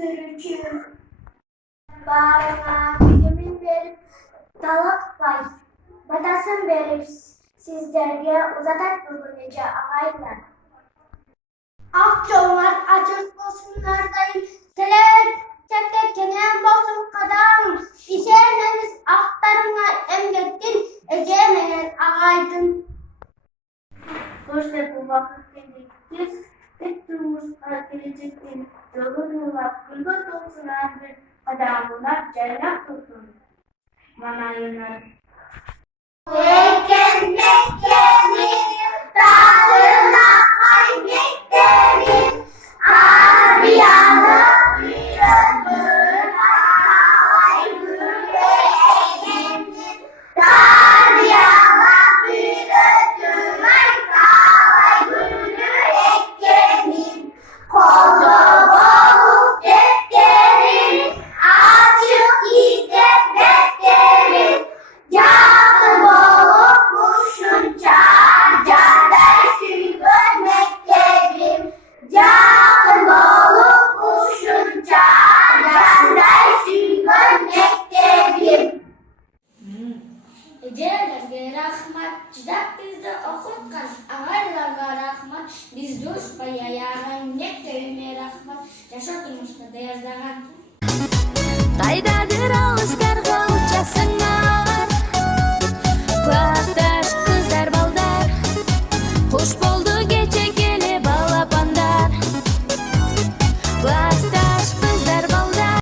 türküm. Bağrına güdümün verip dalak bay. Badasın verip sizlerge uzatak bugünece ağaylar. Akçolar açık olsunlardayım. Tek kenem olsun kadam. İşemeniz aktarına emrettin. Ecemeyen ağaydın. Hoşça bu vakit geldik. Tek durmuşlar gelecektin. Yolun yollar gülgün olsun her bir adamlar cennet olsun. Manayına. Mekken dağına kaybettim. Arbiyanı bir ömür havay yüreğim. Darbiyanı bir ömür havay yüreğim. Kolda balık defterim, açık gidip defterim. Canım olup kuşunca, can dersi görmekterim. Canım olup kuşunca, can dersi görmekterim. Ecelerge rahmat, cidak bizde okutkan. Ağaylarga rahmat, biz dostaya yaran. Nekterime rahmat, yaşatılmışta değerdagan. Qaydadır ağızlarga